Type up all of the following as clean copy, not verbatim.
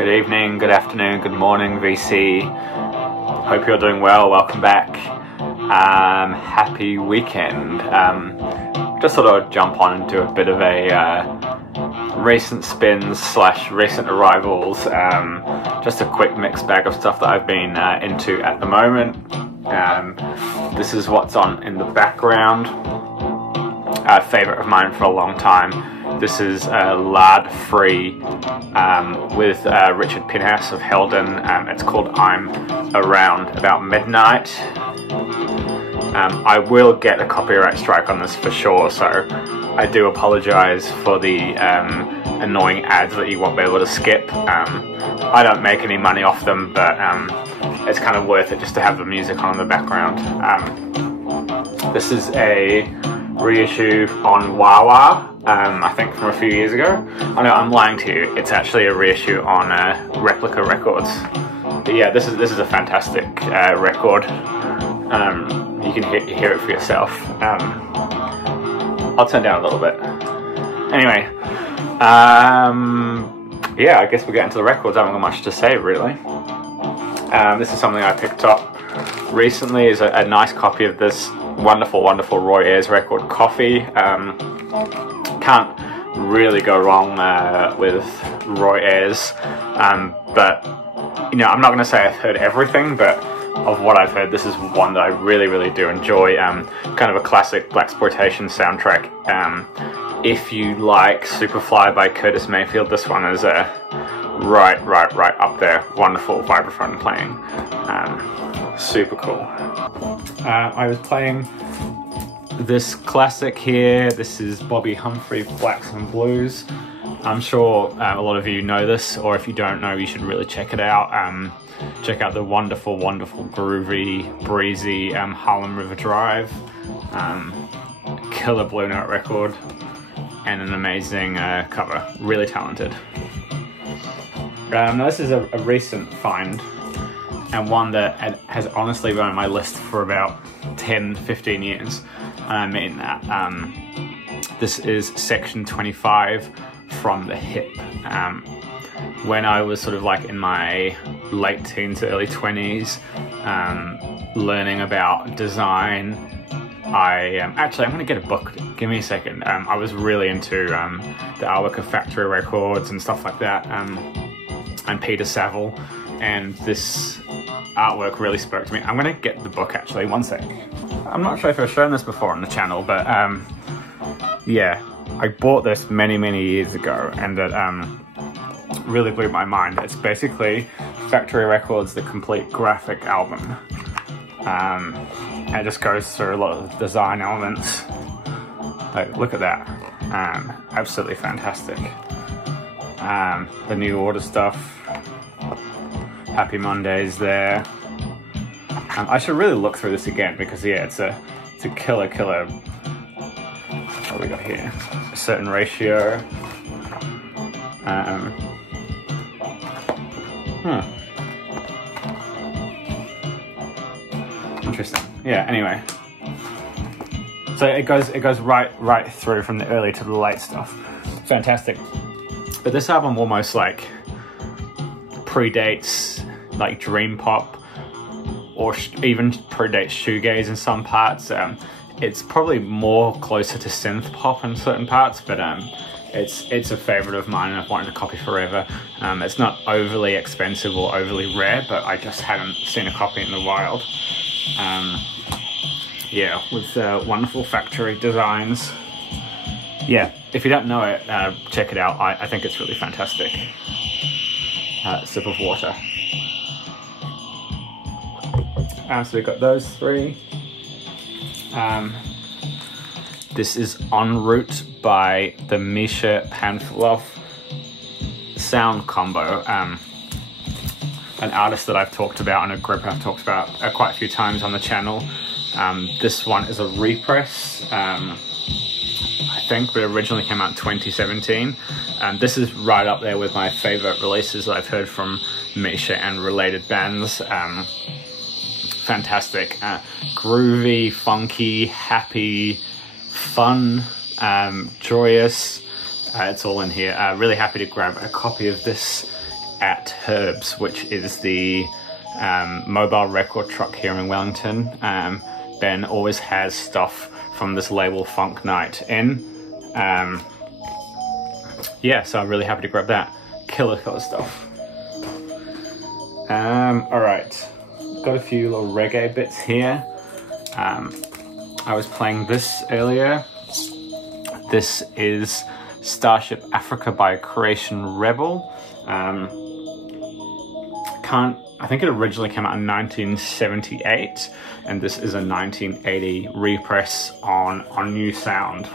Good evening, good afternoon, good morning, VC. Hope you're doing well. Welcome back. Happy weekend. Just thought I'd jump on and do a bit of a recent spins / recent arrivals. Just a quick mixed bag of stuff that I've been into at the moment. This is what's on in the background. A favorite of mine for a long time. This is Lard Free with Richard Pinhouse of Helden. It's called I'm Around About Midnight. I will get a copyright strike on this for sure, so I do apologise for the annoying ads that you won't be able to skip. I don't make any money off them, but it's kind of worth it just to have the music on in the background. This is a reissue on Wahlias. I think from a few years ago. Oh no, I'm lying to you. It's actually a reissue on Replica Records. But yeah, this is a fantastic record. You can hear it for yourself. I'll turn down a little bit. Anyway, yeah, I guess we'll get into the records. I haven't got much to say really. This is something I picked up recently. Is a nice copy of this wonderful Roy Ayers record, Coffy. Can't really go wrong with Roy Ayers, but you know, I'm not going to say I've heard everything, but of what I've heard, this is one that I really do enjoy. Kind of a classic blaxploitation soundtrack. If you like Superfly by Curtis Mayfield, this one is right up there. Wonderful vibraphone playing, super cool. I was playing this classic here. This is Bobbi Humphrey, Blacks and Blues. I'm sure a lot of you know this, or if you don't know, you should really check it out. Check out the wonderful, groovy, breezy Harlem River Drive. Killer Blue Note record, and an amazing cover. Really talented. Now this is a recent find, and one that has honestly been on my list for about 10-15 years. I mean that. This is Section 25 from The Hip. When I was sort of like in my late teens, early 20s, learning about design, actually I'm going to get a book. Give me a second. I was really into the artwork of Factory Records and stuff like that, and Peter Saville, and this artwork really spoke to me. I'm going to get the book actually, one sec. I'm not sure if I've shown this before on the channel, but yeah, I bought this many years ago, and it really blew my mind. It's basically Factory Records, the complete graphic album. And it just goes through a lot of design elements. Like, look at that. Absolutely fantastic. The New Order stuff. Happy Mondays there. I should really look through this again because yeah, it's a killer. What we got here? A certain ratio. Interesting. Yeah. Anyway, so it goes right through from the early to the late stuff. Fantastic. But this album almost like predates like dream pop, or even predates shoegaze in some parts. It's probably more closer to synth pop in certain parts, but it's a favorite of mine and I've wanted to copy forever. It's not overly expensive or overly rare, but I just hadn't seen a copy in the wild. Yeah, with wonderful factory designs. Yeah, if you don't know it, check it out. I think it's really fantastic. Sip of water. So we've got those three. This is En Route by the Misha Panfilov sound combo. An artist that I've talked about and a group I've talked about quite a few times on the channel. This one is a repress, I think, but it originally came out in 2017. This is right up there with my favorite releases that I've heard from Misha and related bands. Fantastic, groovy, funky, happy, fun, joyous. It's all in here. Really happy to grab a copy of this at Herbs, which is the mobile record truck here in Wellington. Ben always has stuff from this label Funk Night in. Yeah, so I'm really happy to grab that. Killer stuff. Alright, got a few little reggae bits here. I was playing this earlier. This is Starship Africa by Creation Rebel. I think it originally came out in 1978, and this is a 1980 repress on New Sound.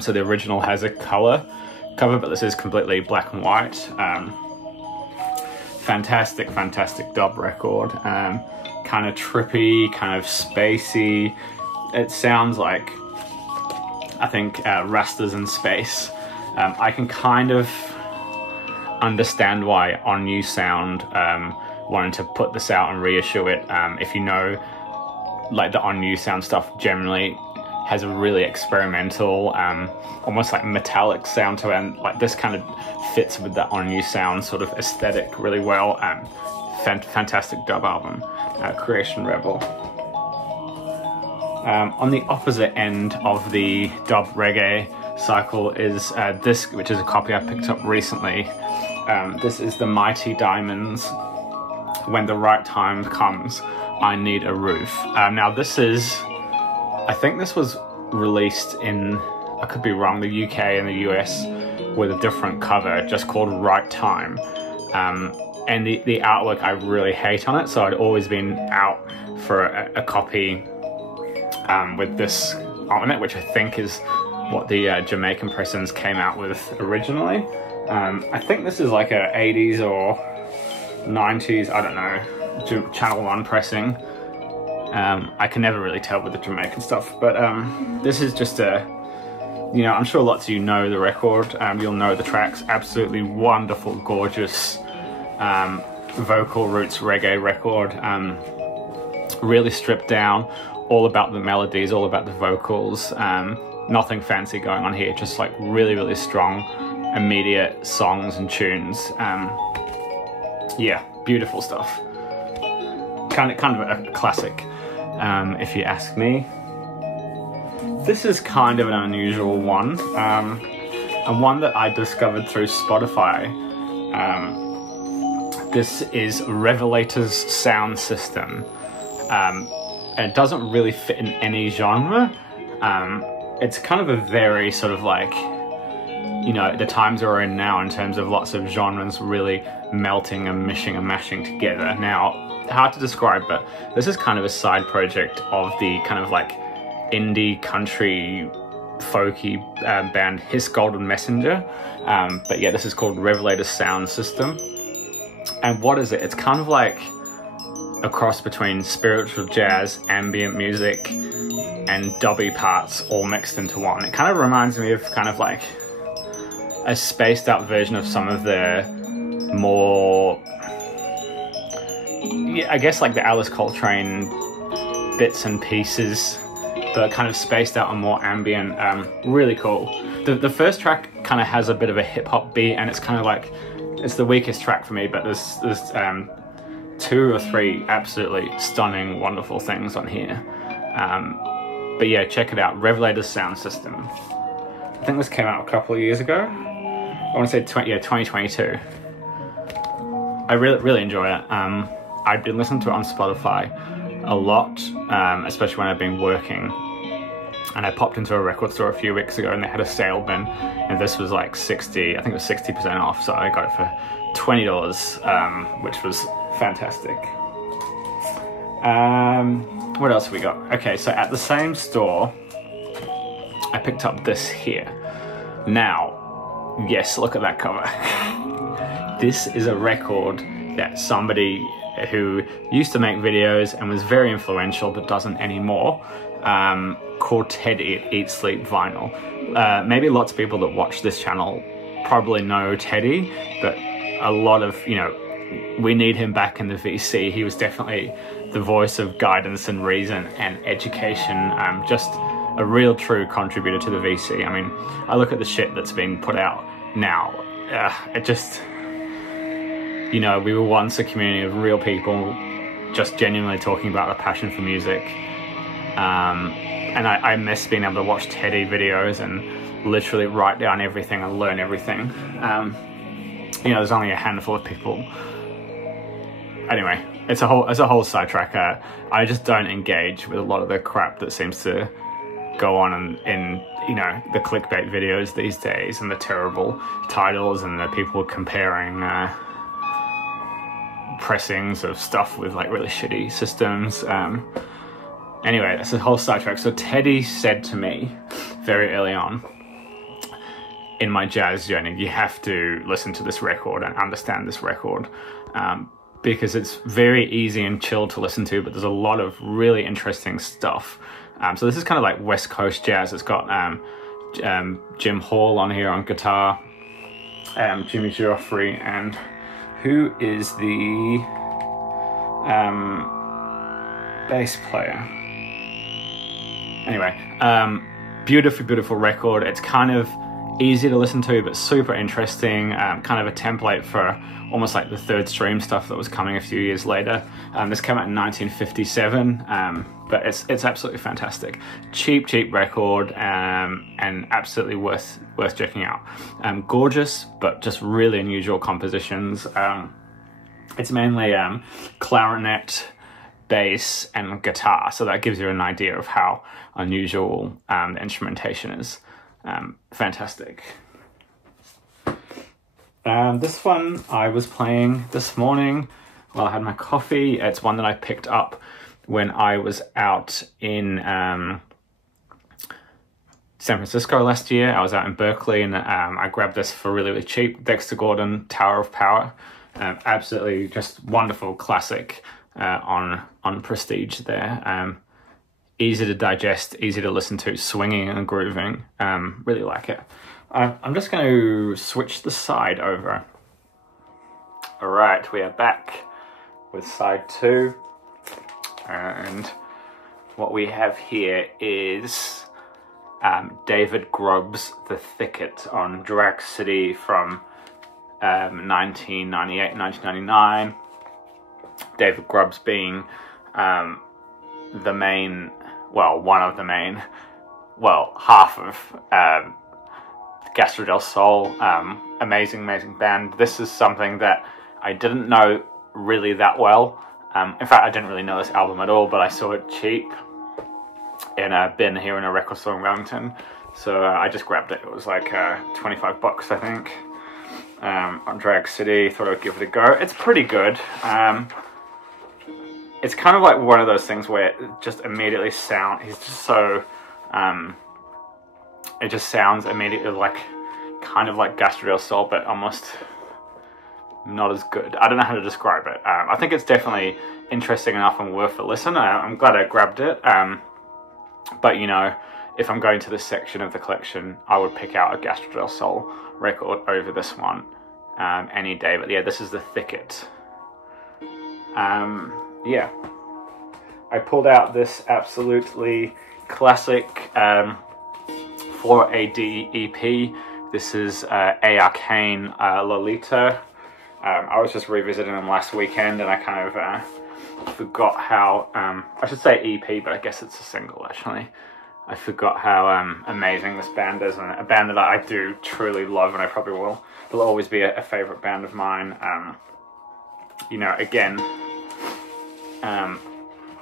So the original has a color cover, but this is completely black and white. Fantastic dub record. Kind of trippy, kind of spacey. It sounds like, I think, Rastas in space. I can kind of understand why On New Sound wanted to put this out and reissue it. If you know, like, the On New Sound stuff generally has a really experimental, almost like metallic sound to it, and like this kind of fits with the On New Sound sort of aesthetic really well. Fantastic dub album, Creation Rebel. On the opposite end of the dub reggae cycle is this, which is a copy I picked up recently. This is the Mighty Diamonds, When the Right Time Comes, I Need a Roof. Now this is, I think this was released in, I could be wrong, the UK and the US with a different cover, just called Right Time. And the artwork I really hate on it, so I'd always been out for a copy with this on it, which I think is what the Jamaican pressings came out with originally. I think this is like a 80s or 90s, I don't know, Channel 1 pressing. I can never really tell with the Jamaican stuff, but this is just a, you know, I'm sure lots of you know the record, you'll know the tracks. Absolutely wonderful, gorgeous vocal roots reggae record. Really stripped down, all about the melodies, all about the vocals. Nothing fancy going on here, just like really strong, immediate songs and tunes. Yeah, beautiful stuff. Kind of a classic, if you ask me. This is kind of an unusual one, and one that I discovered through Spotify. This is Revelators sound system. And it doesn't really fit in any genre. It's kind of a very sort of like, you know, the times we're in now in terms of lots of genres really melting and mishing and mashing together. Now, hard to describe, but this is kind of a side project of the kind of like indie country folky band His Golden Messenger. But yeah, this is called Revelators sound system. And what is it? It's kind of like a cross between spiritual jazz, ambient music, and dubby parts all mixed into one. It kind of reminds me of kind of like a spaced out version of some of the more, yeah, I guess like the Alice Coltrane bits and pieces, but kind of spaced out and more ambient. Really cool. The first track kind of has a bit of a hip hop beat, and it's kind of like, it's the weakest track for me, but there's 2 or 3 absolutely stunning, wonderful things on here. But yeah, check it out, Revelators sound system. I think this came out a couple of years ago. I want to say 2022. I really enjoy it. I've been listening to it on Spotify a lot, especially when I've been working. And I popped into a record store a few weeks ago and they had a sale bin, and this was like 60, I think it was 60% off, so I got it for $20, which was fantastic. What else have we got? Okay, so at the same store, I picked up this here. Now, yes, look at that cover. This is a record that somebody who used to make videos and was very influential but doesn't anymore, called Ted Eat Sleep Vinyl. Maybe lots of people that watch this channel probably know Teddy, but a lot of, you know, we need him back in the VC. He was definitely the voice of guidance and reason and education, just a real true contributor to the VC. I mean, I look at the shit that's being put out now, it just, you know, we were once a community of real people just genuinely talking about a passion for music. And I miss being able to watch Teddy videos and literally write down everything and learn everything. You know, there's only a handful of people. Anyway, it's a whole sidetrack. I just don't engage with a lot of the crap that seems to go on in you know, the clickbait videos these days, and the terrible titles, and the people comparing pressings of stuff with like really shitty systems. Anyway, that's a whole sidetrack. So Teddy said to me very early on in my jazz journey, you have to listen to this record and understand this record, because it's very easy and chill to listen to, but there's a lot of really interesting stuff. So this is kind of like West Coast jazz. It's got Jim Hall on here on guitar, Jimmy Giuffre, and who is the bass player? Anyway, beautiful, beautiful record. It's kind of easy to listen to, but super interesting. Kind of a template for almost like the Third Stream stuff that was coming a few years later. This came out in 1957, but it's absolutely fantastic. Cheap record, and absolutely worth checking out. Gorgeous, but just really unusual compositions. It's mainly clarinet, bass, and guitar, so that gives you an idea of how unusual the instrumentation is. Fantastic. This one I was playing this morning while I had my coffee. It's one that I picked up when I was out in San Francisco last year. I was out in Berkeley, and I grabbed this for really, really cheap. Dexter Gordon, Tower of Power. Absolutely just wonderful classic on Prestige there. Easy to digest, easy to listen to, swinging and grooving. Really like it. I'm just going to switch the side over. All right, we are back with side 2. And what we have here is David Grubbs' The Thicket on Drag City from 1998, 1999. David Grubbs being the main, well, one of the main, well, half of Gastro del Sol. Amazing band. This is something that I didn't know really that well. In fact, I didn't really know this album at all, but I saw it cheap in a bin here in a record store in Wellington. So I just grabbed it. It was like 25 bucks, I think, on Drag City. Thought I'd give it a go. It's pretty good. It's kind of like one of those things where it just immediately he's just so, it just sounds immediately like, kind of like Gastro del Sol, but almost not as good. I don't know how to describe it. I think it's definitely interesting enough and worth a listen. I'm glad I grabbed it. But you know, if I'm going to this section of the collection, I would pick out a Gastro del Sol record over this one any day. But yeah, this is The Thicket. Yeah, I pulled out this absolutely classic 4AD EP. This is A Arcane Lolita. I was just revisiting them last weekend, and I kind of forgot how, I should say EP, but I guess it's a single actually. I forgot how amazing this band is, and a band that I do truly love, and I probably will always be a favourite band of mine. You know, again,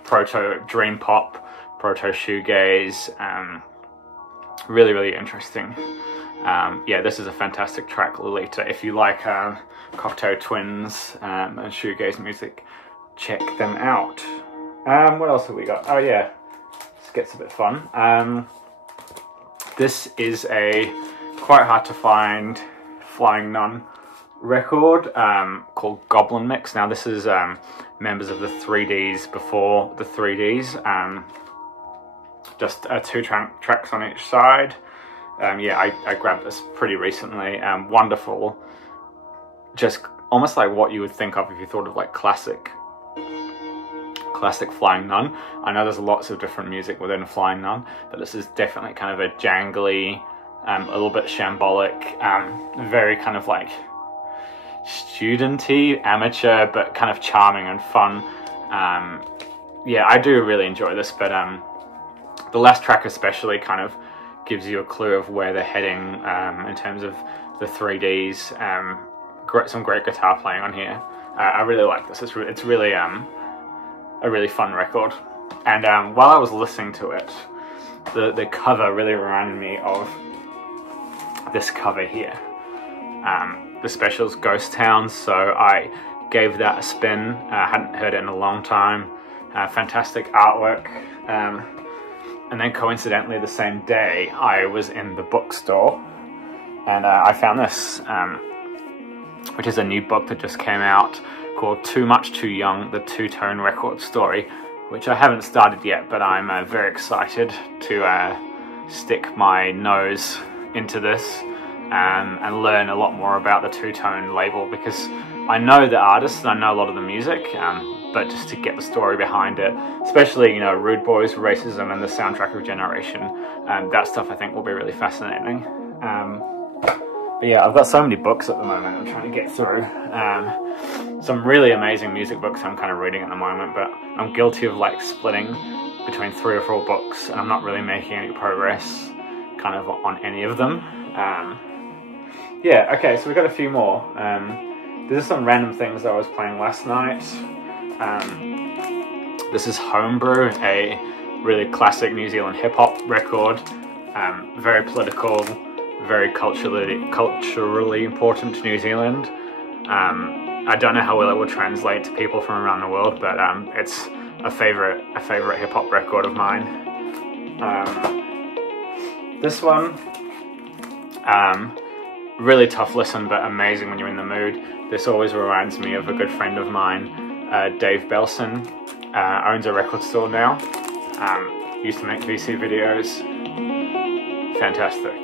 proto dream pop, proto shoegaze, really interesting. Yeah, this is a fantastic track, Lolita. If you like Cocteau Twins and shoegaze music, check them out. What else have we got? Oh yeah, this gets a bit fun. This is a quite hard to find Flying Nun record called Goblin Mix. Now this is members of the 3Ds before the 3Ds. Just 2 tracks on each side. Yeah, I grabbed this pretty recently. Wonderful. Just almost like what you would think of if you thought of like classic Flying Nun. I know there's lots of different music within Flying Nun, but this is definitely kind of a jangly, a little bit shambolic, very kind of like studenty, amateur, but kind of charming and fun. Yeah, I do really enjoy this, but the last track especially kind of gives you a clue of where they're heading in terms of the 3Ds. Some great guitar playing on here. I really like this. It's really a really fun record. And while I was listening to it, the cover really reminded me of this cover here. The Specials Ghost Town, so I gave that a spin. I hadn't heard it in a long time. Fantastic artwork. And then coincidentally the same day I was in the bookstore and I found this, which is a new book that just came out called Too Much Too Young, the Two-Tone Record Story, which I haven't started yet, but I'm very excited to stick my nose into this and learn a lot more about the two-tone label, because I know the artists and I know a lot of the music, but just to get the story behind it, especially, you know, Rude Boys, Racism and the Soundtrack of Generation, that stuff I think will be really fascinating. But yeah, I've got so many books at the moment I'm trying to get through. Some really amazing music books I'm kind of reading at the moment, but I'm guilty of like splitting between 3 or 4 books and I'm not really making any progress kind of on any of them. Yeah, okay, so we've got a few more. These are some random things that I was playing last night. This is Homebrew, a really classic New Zealand hip-hop record. Very political, very culturally important to New Zealand. I don't know how well it will translate to people from around the world, but it's a favorite hip-hop record of mine. This one, really tough listen, but amazing when you're in the mood. This always reminds me of a good friend of mine, Dave Belson. Owns a record store now. Used to make VC videos. Fantastic.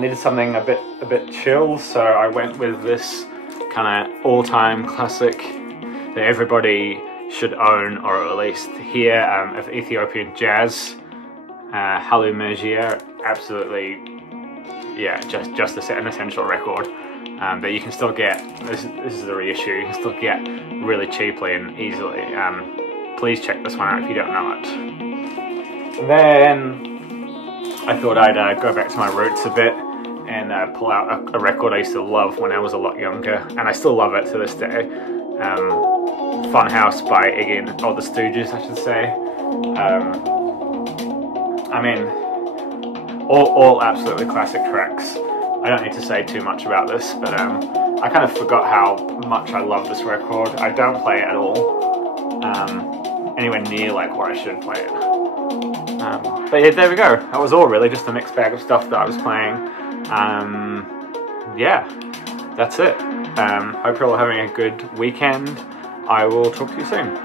Needed something a bit chill, so I went with this kind of all-time classic that everybody should own or at least hear, of Ethiopian jazz. Haliu Mergier, absolutely, yeah, just an essential record that you can still get. This is the reissue. You can still get really cheaply and easily. Please check this one out if you don't know it. Then I thought I'd go back to my roots a bit and pull out a record I used to love when I was a lot younger, and I still love it to this day. FunHouse by Iggy, or the Stooges, I should say. I mean, all absolutely classic tracks. I don't need to say too much about this, but I kind of forgot how much I love this record. I don't play it at all, anywhere near like where I should play it. But yeah, there we go. That was all really, just a mixed bag of stuff that I was playing. Yeah, that's it. Hope you're all having a good weekend. I will talk to you soon.